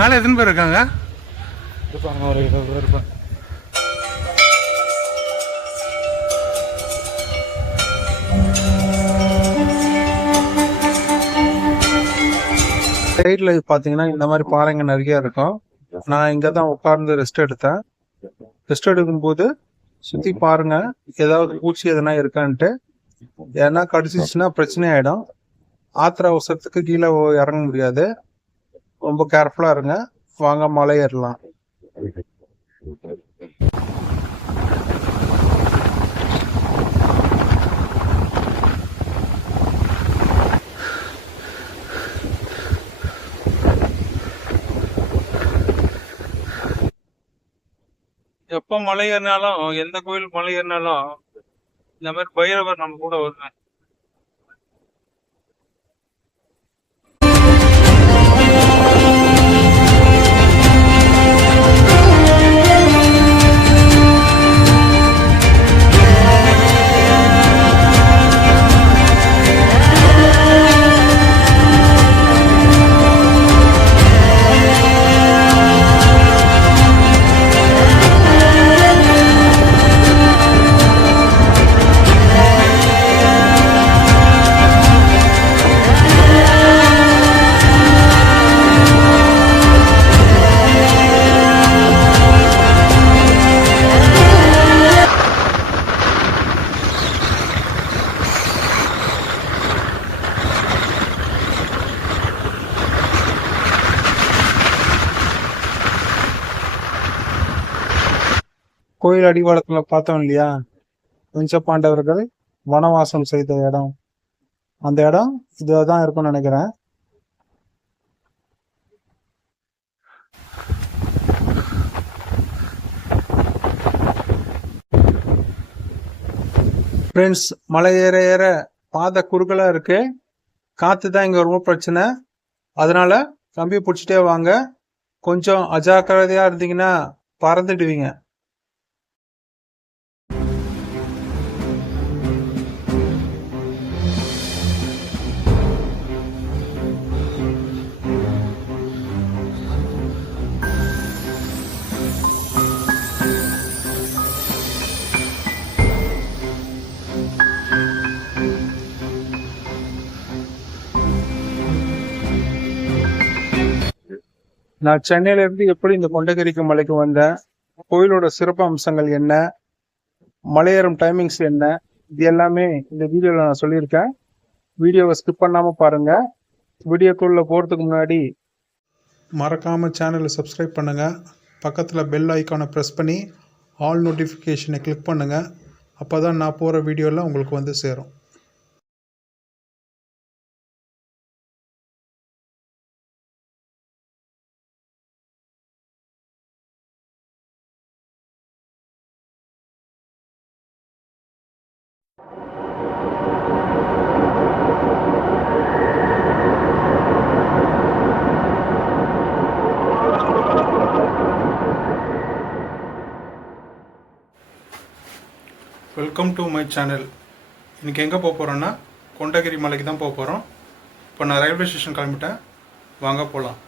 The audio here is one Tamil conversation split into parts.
மேலே எத்தனை பேர் இருக்காங்க? இருப்பாங்க, ஒரு 20 பேர் இருப்பாங்க. சைடில் பார்த்தீங்கன்னா இந்த மாதிரி பாறைங்க நிறைய இருக்கும். நான் இங்கே தான் உட்கார்ந்து ரெஸ்ட் எடுத்தேன். ரெஸ்ட் எடுக்கும்போது சுற்றி பாருங்க, ஏதாவது பூச்சி எதனா இருக்கான்ட்டு. ஏன்னா கடிச்சிச்சுன்னா பிரச்சனை ஆகிடும். ஆத்திர அவசரத்துக்கு கீழே இறங்க முடியாது. ரொம்ப கேர்ஃபுல்லாக இருங்க. வாங்க மலை ஏறலாம். எப்போ மலை ஏறினாலும், எந்த கோயில் மலை ஏறினாலும் இந்த மாதிரி பைரவர் நம்ம கூட வருவேன். கோயில் அடிவாரத்தில் பார்த்தோம் இல்லையா, பஞ்சபாண்டவர்கள் வனவாசம் செய்த இடம். அந்த இடம் இதில் தான் இருக்கும்னு நினைக்கிறேன். ஃப்ரெண்ட்ஸ், மலை ஏற ஏற பாதை குறுகலாக இருக்கு. காற்று தான் இங்கே ரொம்ப பிரச்சனை. அதனால கம்பி பிடிச்சிட்டே வாங்க. கொஞ்சம் அஜாக்கிரதையாக இருந்தீங்கன்னா பறந்துடுவீங்க. நான் சென்னையில இருந்து எப்படி இந்த கொண்டகிரிக்கு மலைக்கு வந்தேன், கோயிலோட சிறப்பு அம்சங்கள் என்ன, மலையேறும் டைமிங்ஸ் என்ன, இது எல்லாமே இந்த வீடியோவில் நான் சொல்லியிருக்கேன். வீடியோவை ஸ்கிப் பண்ணாமல் பாருங்க. வீடியோக்குள்ள போகிறதுக்கு முன்னாடி மறக்காமல் சேனலை சப்ஸ்கிரைப் பண்ணுங்கள். பக்கத்தில் பெல் ஐக்கானை ப்ரெஸ் பண்ணி ஆல் நோட்டிஃபிகேஷனை கிளிக் பண்ணுங்கள். அப்போ தான் நான் போகிற வீடியோலாம் உங்களுக்கு வந்து சேரும். Welcome to my channel. இன்றைக்கி எங்கே போக போகிறோன்னா கொண்டகிரி மலைக்கு தான் போக போகிறோம். இப்போ நான் ரயில்வே ஸ்டேஷன் கிளம்பிட்டேன். வாங்க போகலாம்.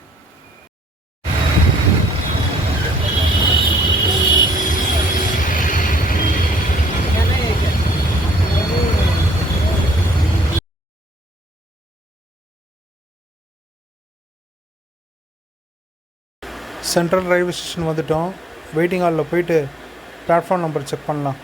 சென்ட்ரல் ரயில்வே ஸ்டேஷன் வந்துட்டோம். வெயிட்டிங் ஹாலில் போயிட்டு பிளாட்ஃபார்ம் நம்பர் செக் பண்ணலாம்.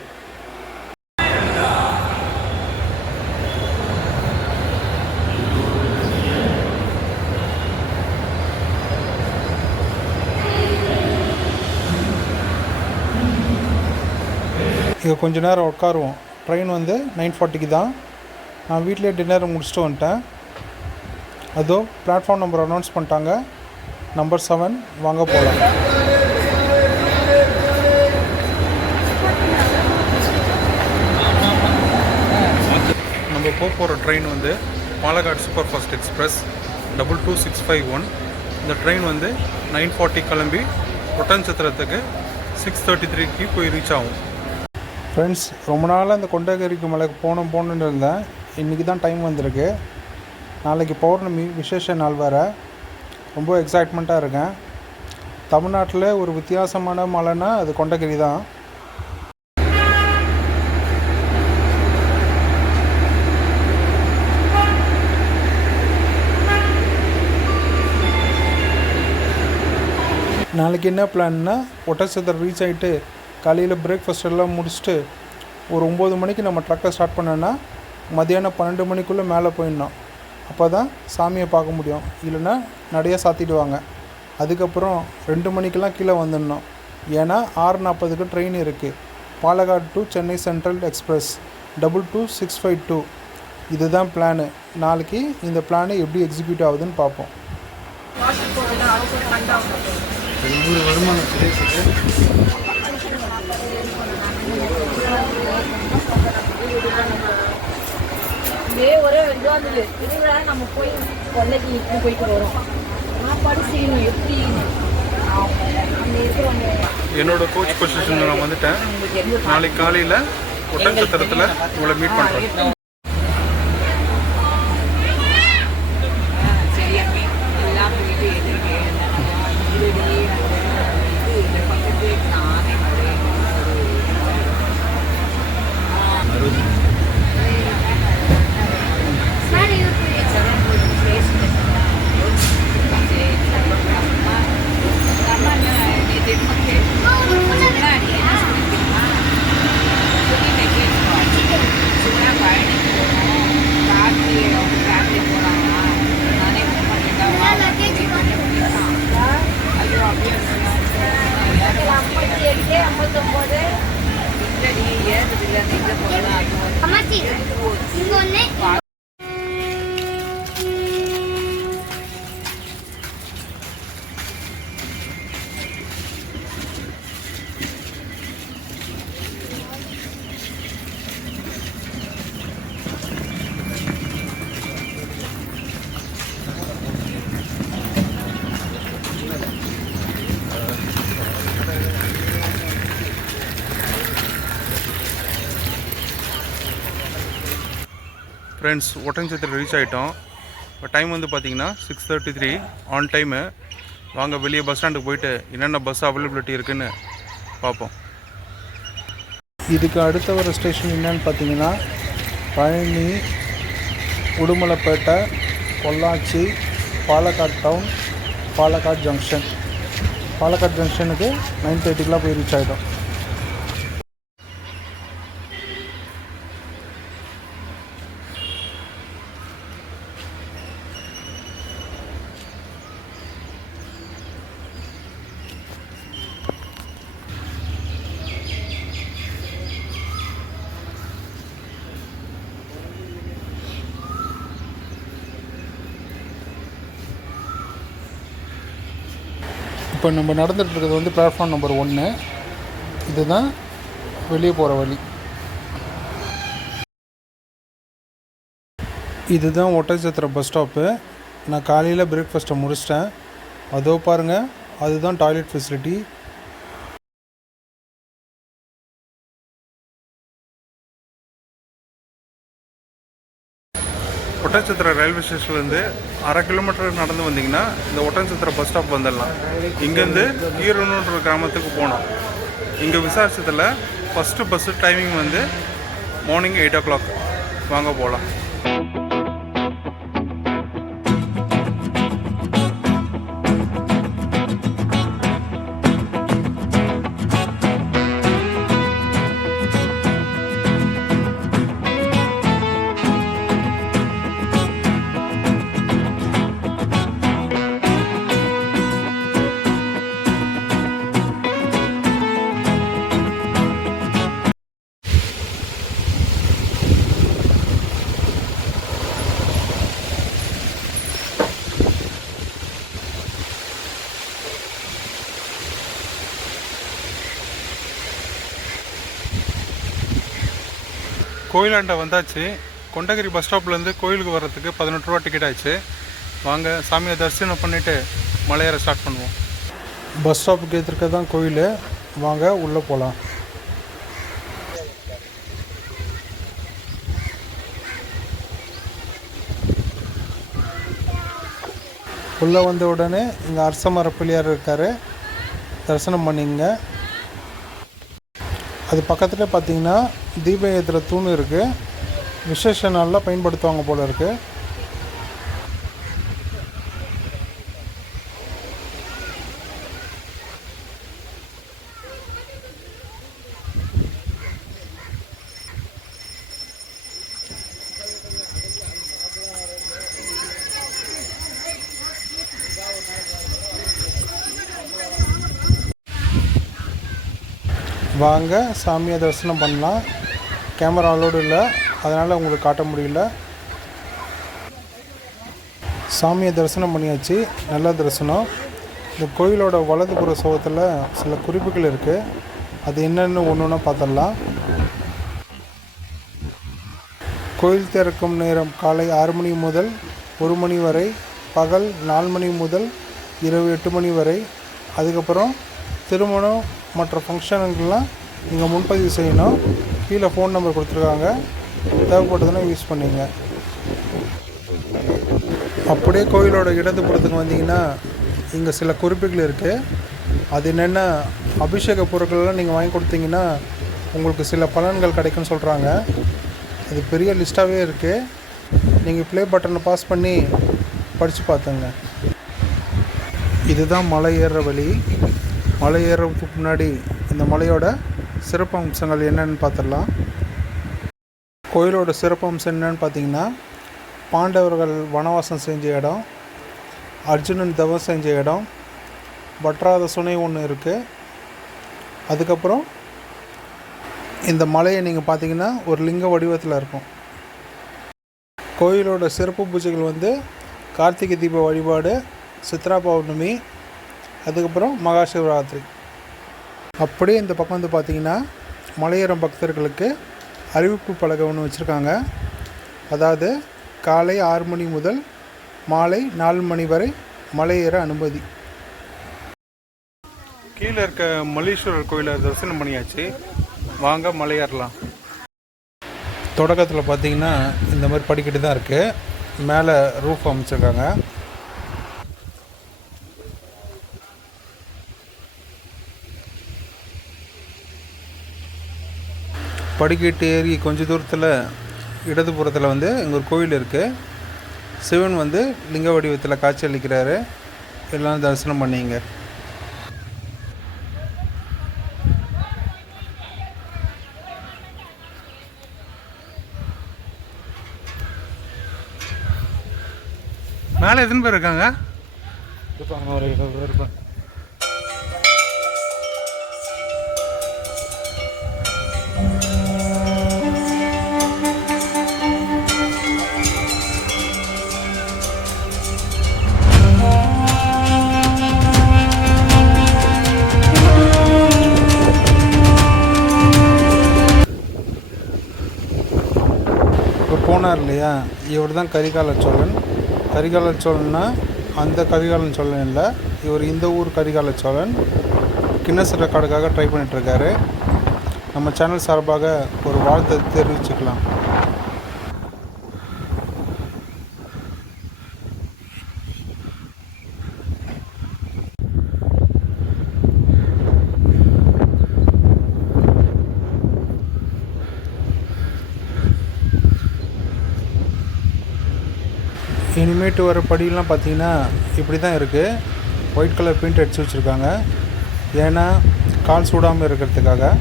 இங்கே கொஞ்ச நேரம் உட்காருவோம். ட்ரெயின் வந்து 9:40 தான். நான் வீட்டிலே டின்னர் முடிச்சுட்டு வந்துட்டேன். அதோ பிளாட்ஃபார்ம் நம்பர் அனௌன்ஸ் பண்ணிட்டாங்க, நம்பர் 7. வாங்க போகலாம். நம்ம போகிற ட்ரெயின் வந்து பாலக்காடு சூப்பர் ஃபாஸ்ட் எக்ஸ்பிரஸ் 22651. இந்த ட்ரெயின் வந்து 9:40 கிளம்பி ஒட்டன்சத்திரத்துக்கு 6:33க்கு போய் ரீச் ஆகும். ஃப்ரெண்ட்ஸ், ரொம்ப நாளாக இந்த கொண்டகிரிக்கு மலைக்கு போகணுன்னு இருந்தேன். இன்றைக்கி தான் டைம் வந்திருக்கு. நாளைக்கு பௌர்ணமி, விசேஷ நாள் வேறு. ரொம்ப எக்ஸைட்மெண்ட்டாக இருக்கேன். தமிழ்நாட்டில் ஒரு வித்தியாசமான மலைன்னா அது கொண்டகிரி தான். நாளைக்கு என்ன பிளான்னா, ஒட்டச்சத்திரம் ரீச் ஆகிட்டு காலையில் பிரேக்ஃபாஸ்ட் எல்லாம் முடிச்சுட்டு ஒரு 9 மணிக்கு நம்ம ட்ரக்கை ஸ்டார்ட் பண்ணோன்னா மதியானம் 12 மணிக்குள்ளே மேலே போயிடணும். அப்போ தான் சாமியை பார்க்க முடியும். இல்லைன்னா நடைய சாத்திடுவாங்க. அதுக்கப்புறம் 2 மணிக்கெல்லாம் கீழே வந்துடணும். ஏன்னா 6:40க்கு ட்ரெயின் இருக்குது. Palakkad to Chennai central express 22652. இதுதான் பிளானு. நாளைக்கு இந்த பிளானு எப்படி எக்ஸிக்யூட் ஆகுதுன்னு பார்ப்போம். ஒரே நம்ம போய் கொள்ளைக்கு இப்படி போயிட்டு வரோம். சாப்பாடு செய்யணும் எப்படி அங்கே இருக்கிறவங்க. என்னோட கோச் பொசிஷனில் நான் வந்துட்டேன். நாளைக்கு காலையில் ஒட்டன்சத்திரத்தில் உங்களை மீட் பண்ணுறேன். ஃப்ரெண்ட்ஸ், ஒட்டன்சத்திரம் ரீச் ஆகிட்டோம். இப்போ டைம் வந்து பார்த்திங்கன்னா 6:33 ஆன் டைமு. வாங்க வெளியே பஸ் ஸ்டாண்டுக்கு போயிட்டு என்னென்ன பஸ் அவைலபிலிட்டி இருக்குதுன்னு பார்ப்போம். இதுக்கு அடுத்த வர ஸ்டேஷன் என்னன்னு பார்த்தீங்கன்னா பழனி, உடுமலைப்பேட்டை, பொள்ளாச்சி, பாலக்காடு டவுன், பாலக்காடு ஜங்ஷன். பாலக்காடு ஜங்ஷனுக்கு 9:30க்கெலாம் போய் ரீச் ஆகிடும். இப்போ நம்ம நடந்துகிட்ருக்கிறது வந்து பிளாட்ஃபார்ம் நம்பர் 1. இதுதான் வெளியே போகிற வழி. இதுதான் ஒட்டச்சத்திரம் பஸ் ஸ்டாப்பு. நான் காலையில் பிரேக்ஃபாஸ்ட்டை முடிச்சிட்டேன். அதோ பாருங்கள், அதுதான் டாய்லெட் ஃபெசிலிட்டி. ஒட்டன்சத்திரம் ரயில்வே ஸ்டேஷன்லேருந்து 1/2 கிலோமீட்டர் நடந்து வந்தீங்கன்னா இந்த ஒட்டன்சத்திரம் பஸ் ஸ்டாப் வந்துடலாம். இங்கேருந்து ஈரோடுன்ற கிராமத்துக்கு போனோம். இங்கே விசாரிச்சதில் ஃபஸ்ட்டு பஸ்ஸு டைமிங் வந்து மார்னிங் 8 o'clock. வாங்க போகலாம். கோயிலாண்ட வந்தாச்சு. கொண்டகிரி பஸ் ஸ்டாப்லேருந்து கோயிலுக்கு வர்றதுக்கு 18 ரூபா டிக்கெட் ஆச்சு. வாங்க சாமியை தரிசனம் பண்ணிவிட்டு மலையேற ஸ்டார்ட் பண்ணுவோம். பஸ் ஸ்டாப்புக்கு எதிர்க்க தான் கோயில். வாங்க உள்ளே போகலாம். உள்ளே வந்த உடனே இங்கே அரச மர பிள்ளையார் இருக்கார். தரிசனம் பண்ணிங்க. அது பக்கத்தில் பார்த்தீங்கன்னா தீபம் ஏற்றுற தூண் இருக்குது. விசேஷ நாளில் பயன்படுத்துவாங்க போல் இருக்குது. வாங்க சாமியை தரிசனம் பண்ணலாம். கேமரா அலோடு இல்லை, அதனால் உங்களுக்கு காட்ட முடியல. சாமியை தரிசனம் பண்ணியாச்சு, நல்ல தரிசனம். இந்த கோயிலோட வலதுபுற சுவத்தில் சில குறிப்புகள் இருக்குது. அது என்னென்னு ஒன்று ஒன்றா பார்த்துடலாம். கோயில் திறக்கும் நேரம் காலை 6 மணி முதல் 1 மணி வரை, பகல் 4 மணி முதல் இரவு 8 மணி வரை. அதுக்கப்புறம் திருமணம் மற்ற ஃபங்க்ஷனுங்கெல்லாம் நீங்கள் முன்பதிவு செய்யணும். கீழே ஃபோன் நம்பர் கொடுத்துருக்காங்க, தேவைப்பட்டதுன்னா யூஸ் பண்ணிங்க. அப்படியே கோயிலோட இடதுபுறத்துக்கு வந்தீங்கன்னா இங்கே சில குறிப்புகள் இருக்குது. அது என்னென்னா, அபிஷேக பொருட்கள்லாம் நீங்கள் வாங்கி கொடுத்தீங்கன்னா உங்களுக்கு சில பலன்கள் கிடைக்குன்னு சொல்கிறாங்க. அது பெரிய லிஸ்ட்டாகவே இருக்குது. நீங்கள் ப்ளே பட்டனை பாஸ் பண்ணி படித்து பார்த்துங்க. இதுதான் மலை ஏறுற வழி. மலை ஏறுறதுக்கு முன்னாடி இந்த மலையோட சிறப்பு அம்சங்கள் என்னென்னு பார்த்துடலாம். கோயிலோட சிறப்பு அம்சம் என்னென்னு பார்த்தீங்கன்னா, பாண்டவர்கள் வனவாசம் செஞ்ச இடம், அர்ஜுனன் தவம் செஞ்ச இடம், வற்றாத சுனை ஒன்று இருக்குது. அதுக்கப்புறம் இந்த மலையை நீங்கள் பார்த்தீங்கன்னா ஒரு லிங்க வடிவத்தில் இருக்கும். கோயிலோட சிறப்பு பூஜைகள் வந்து கார்த்திகை தீப வழிபாடு, சித்ரா பௌர்ணமி, அதுக்கப்புறம் மகா சிவராத்திரி. அப்படியே இந்த பக்கம் வந்து பார்த்திங்கன்னா மலையேறும் பக்தர்களுக்கு அறிவிப்பு பலகை ஒன்று வச்சுருக்காங்க. அதாவது காலை 6 மணி முதல் மாலை 4 மணி வரை மலையேற அனுமதி. கீழே இருக்க மல்லீஸ்வரர் கோயிலை தரிசனம் பண்ணியாச்சு, வாங்க மலையேறலாம். தொடக்கத்தில் பார்த்திங்கன்னா இந்த மாதிரி படிக்கட்டு தான் இருக்குது. மேலே ரூஃப் அமைச்சிருக்காங்க. படிக்கட்டு ஏறி கொஞ்சம் தூரத்தில் இடதுபுறத்தில் வந்து இங்கே ஒரு கோயில் இருக்குது. சிவன் வந்து லிங்க வடிவத்தில் காட்சி அளிக்கிறாரு. எல்லாம் தரிசனம் பண்ணிங்க. மேலே எத்தனை பேர் இருக்காங்க? இருப்பாங்க, ஒரு 20 பேர் இருப்பாங்க. போனார் இல்லையா, இவர் தான் கரிகால சோழன். கரிகால சோழன்னா அந்த கரிகாலன் சோழன் இல்லை, இவர் இந்த ஊர் கரிகால சோழன். கின்னஸ் ரெக்கார்டுக்காக ட்ரை பண்ணிகிட்ருக்காரு. நம்ம சேனல் சார்பாக ஒரு வாழ்த்தை தெரிவிச்சுக்கலாம். இனிமேட்டு வர படியெல்லாம் பார்த்தீங்கன்னா இப்படி தான் இருக்குது. ஒயிட் கலர் பெயிண்ட் அடித்து வச்சுருக்காங்க. ஏன்னா கால் சூடாமல் இருக்கிறதுக்காக.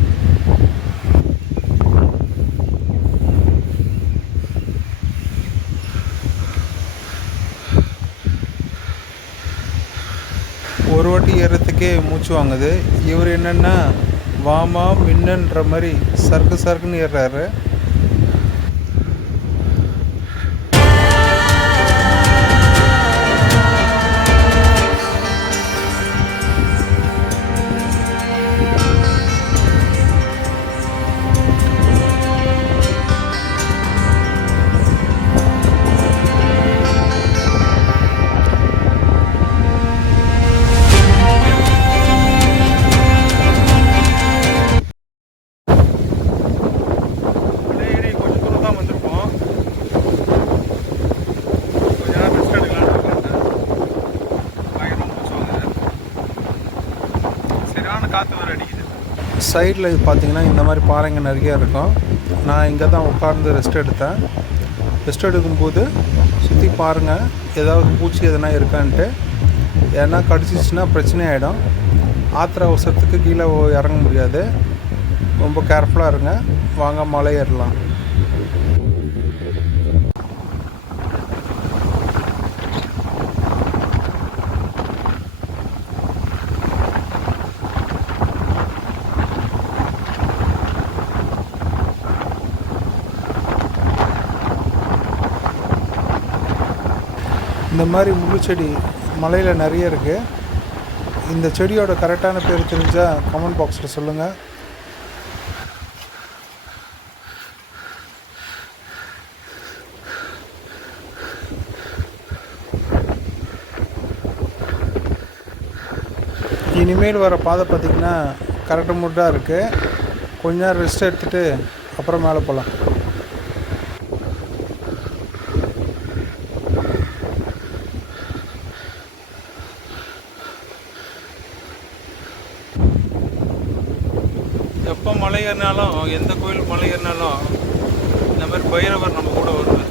ஒரு வாட்டி ஏறுறதுக்கே மூச்சு வாங்குது. இவர் என்னென்னா வாமா மின்னன்ற மாதிரி சறுக்கு சறுக்குன்னு ஏறுறாரு. சைடில் இது பார்த்திங்கன்னா இந்த மாதிரி பாறைங்க நிறையா இருக்கும். நான் இங்கே தான் உட்கார்ந்து ரெஸ்ட் எடுத்தேன். ரெஸ்ட் எடுக்கும்போது சுற்றி பாருங்கள் ஏதாவது பூச்சி எதனா இருக்கான்ட்டு. ஏன்னா கடிச்சிச்சுன்னா பிரச்சனை ஆகிடும். ஆத்திர அவசரத்துக்கு கீழே இறங்க முடியாது. ரொம்ப கேர்ஃபுல்லாக இருங்க. வாங்க மலை ஏறலாம். இந்த மாதிரி முள்ளு செடி மலையில் நிறைய இருக்குது. இந்த செடியோட கரெக்டான பேர் தெரிஞ்சால் கமெண்ட் பாக்ஸில் சொல்லுங்கள். இனிமேல் வர பாதை பார்த்திங்கன்னா கரெக்டு முட்டாக இருக்குது. கொஞ்ச நேரம் ரெஸ்ட் எடுத்துகிட்டு அப்புறம் மேலே போகலாம். எப்போ மலை ஏறினாலும் எந்த கோயில் மலை ஏறினாலும் இந்த மாதிரி பைரவர் நம்ம கூட வருவார்.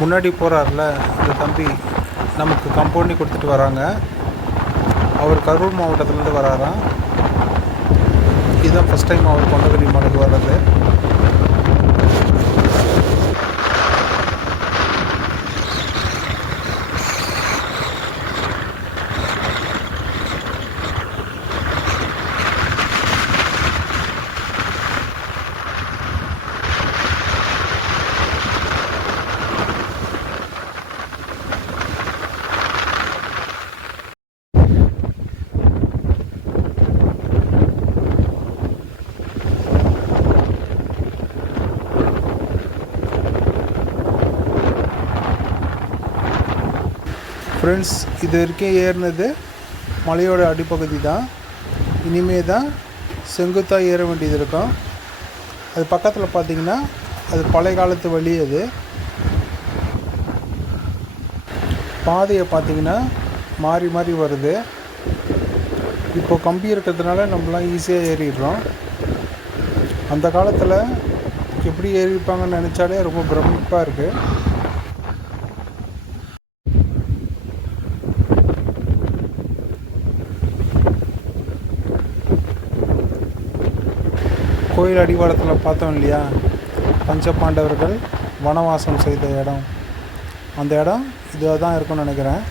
முன்னாடி போகிறார்ல இந்த தம்பி நமக்கு கம்பௌண்டி கொடுத்துட்டு வராங்க. அவர் கரூர் மாவட்டத்துலேருந்து வராராம். இதுதான் ஃபஸ்ட் டைம் அவர் கொண்டகிரி மலைக்கு வர்றது. ஃப்ரெண்ட்ஸ், இது வரைக்கும் ஏறினது மலையோட அடிப்பகுதி தான். இனிமே தான் செங்குத்தாக ஏற வேண்டியது இருக்கும். அது பக்கத்தில் பார்த்திங்கன்னா அது பழைய காலத்து வழி. அது பாதையை பார்த்திங்கன்னா மாறி மாறி வருது. இப்போ கம்பி இருக்கிறதுனால நம்மளாம் ஈஸியாக ஏறிடுறோம். அந்த காலத்தில் எப்படி ஏறிப்பாங்கன்னு நினச்சாலே ரொம்ப பிரமிப்பாக இருக்குது. கோயில் அடிவாரத்தில் பார்த்தோம் இல்லையா, பஞ்சபாண்டவர்கள் வனவாசம் செய்த இடம். அந்த இடம் இதுவாக தான் இருக்கும்னு நினைக்கிறேன்.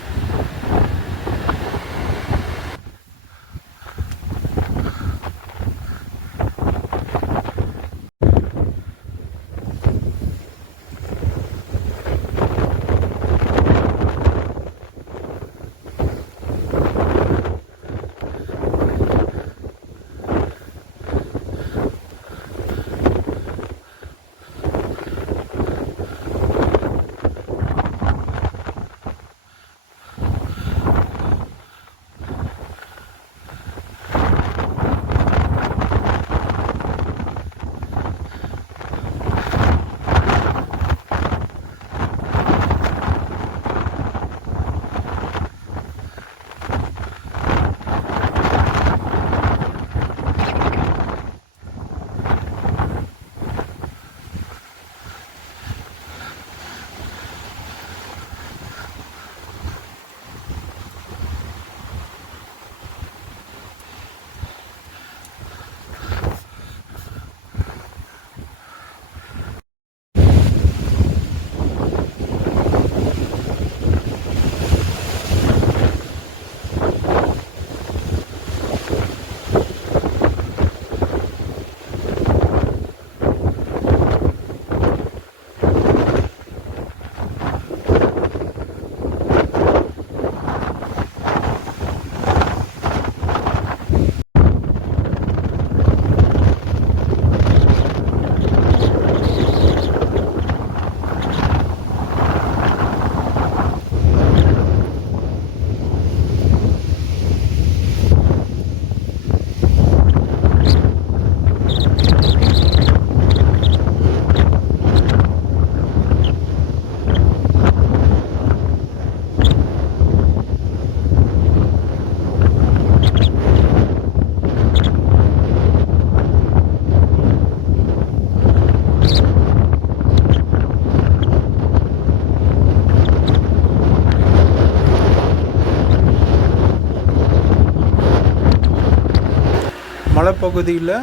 மலைப்பகுதியில்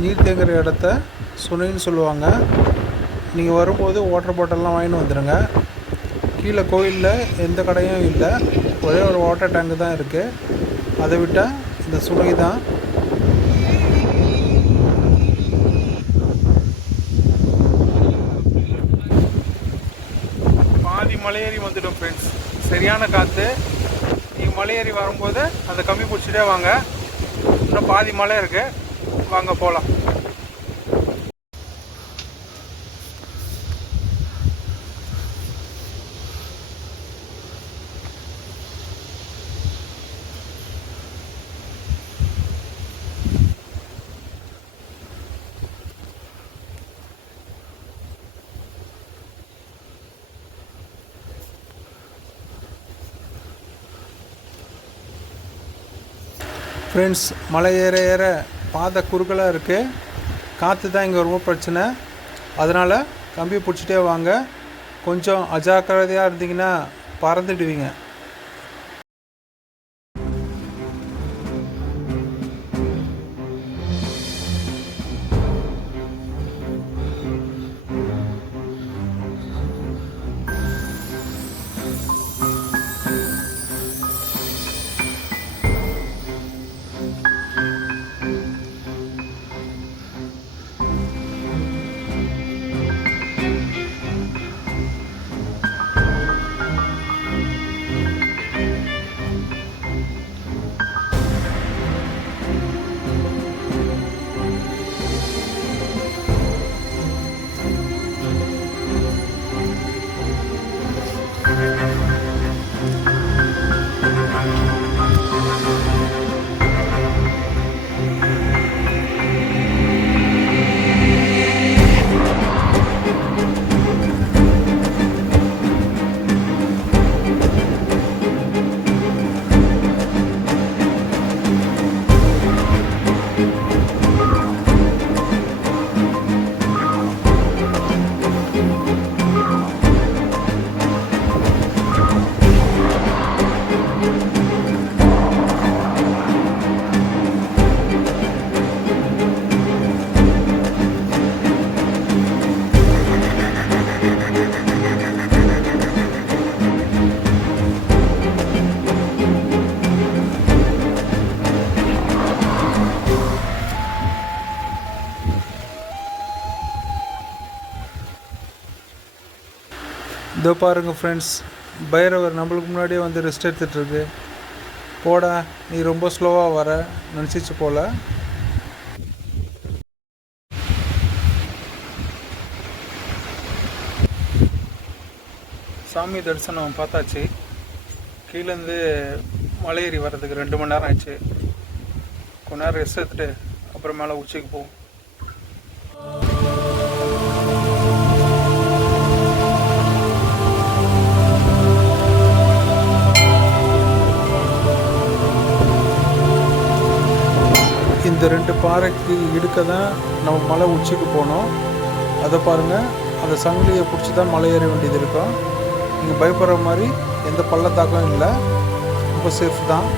நீர் தேங்குகிற இடத்த சுனைன்னு சொல்லுவாங்க. நீங்கள் வரும்போது வாட்டர் பாட்டில்லாம் வாங்கிட்டு வந்துடுங்க. கீழே கோயிலில் எந்த கடையும் இல்லை, ஒரே ஒரு வாட்டர் டேங்கு தான் இருக்குது. அதை விட்டால் இந்த சுனை தான். பாதி மலையேறி வந்துடும் ஃப்ரெண்ட்ஸ். சரியான காற்று. நீங்கள் மலையேறி வரும்போது அதை கம்மி பிடிச்சிட்டே வாங்க. இன்னும் பாதி மலை இருக்குது, வாங்க போகலாம். ஃப்ரெண்ட்ஸ், மலை ஏற ஏற பாதை குறுகலாக இருக்குது. காற்று தான் இங்கே ரொம்ப பிரச்சனை. அதனால் கம்பி பிடிச்சிட்டே வாங்க. கொஞ்சம் அஜாக்கிரதையாக இருந்தீங்கன்னா பறந்துடுவீங்க. இதோ பாருங்கள் ஃப்ரெண்ட்ஸ், பைரவர் நம்மளுக்கு முன்னாடியே வந்து ரெஸ்ட் எடுத்துகிட்ருக்கு. போடா, நீ ரொம்ப ஸ்லோவாக வர நினச்சிச்சு போல். சாமி தரிசனம் பார்த்தாச்சு. கீழேருந்து மலையேறி வர்றதுக்கு 2 மணி நேரம் ஆச்சு. கொஞ்ச நேரம் ரெஸ்ட் எடுத்துகிட்டு அப்புறம் மேலே உச்சிக்கு போவோம். இந்த 2 பாறைக்கு இடுக்க தான் நம்ம மலை உச்சிக்கு போனோம். அதை பாருங்கள், அந்த சங்கிலியை பிடிச்சி தான் மலை ஏற வேண்டியது இருக்கும். நீங்கள் பயப்படுற மாதிரி எந்த பள்ளத்தாக்கம் இல்லை, ரொம்ப சேஃப் தான்.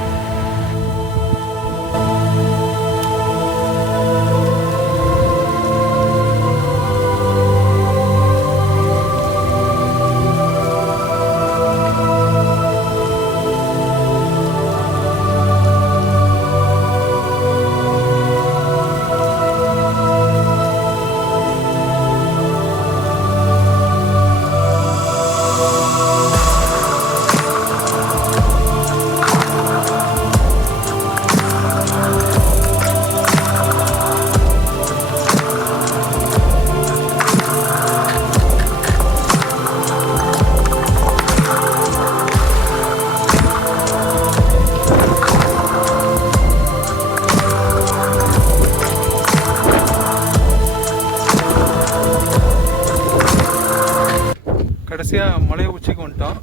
கடைசியாக மலை உச்சிக்கு வந்துட்டோம்.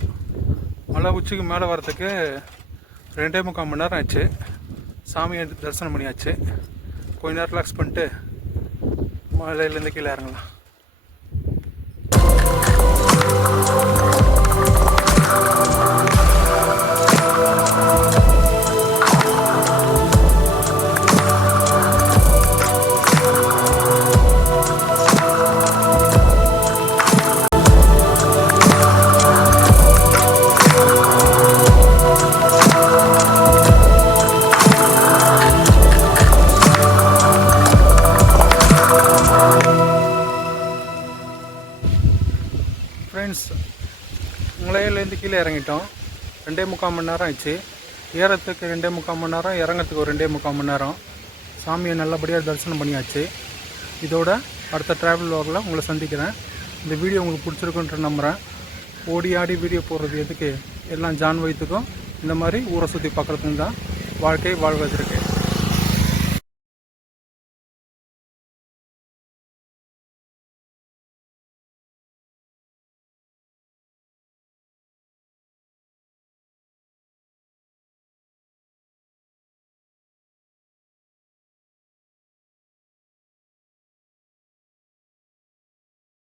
மலை உச்சிக்கு மேலே வரத்துக்கு 2.25 மணி நேரம் ஆச்சு. சாமியை தரிசனம் பண்ணியாச்சு. கொஞ்ச நேரம் ரிலாக்ஸ் பண்ணிட்டு மலையிலேருந்து கீழே இறங்கலாம். கீழே இறங்கிட்டோம். 2.25 மணி நேரம் ஆயிடுச்சு. ஏறத்துக்கு 2.25 மணி நேரம், இறங்கிறதுக்கு ஒரு 2.25 மணி நேரம். சாமியை நல்லபடியாக தரிசனம் பண்ணியாச்சு. இதோட அடுத்த ட்ராவல் vlogல உங்களை சந்திக்கிறேன். இந்த வீடியோ உங்களுக்கு பிடிச்சிருக்குன்ற நம்புகிறேன். ஓடி ஆடி வீடியோ போடுறது எதுக்கு, எல்லாம் ஜான் வயிற்றுக்கும் இந்த மாதிரி ஊரை சுற்றி பார்க்குறதுக்கு தான் வாழ்க்கை வாழ்வதற்கு.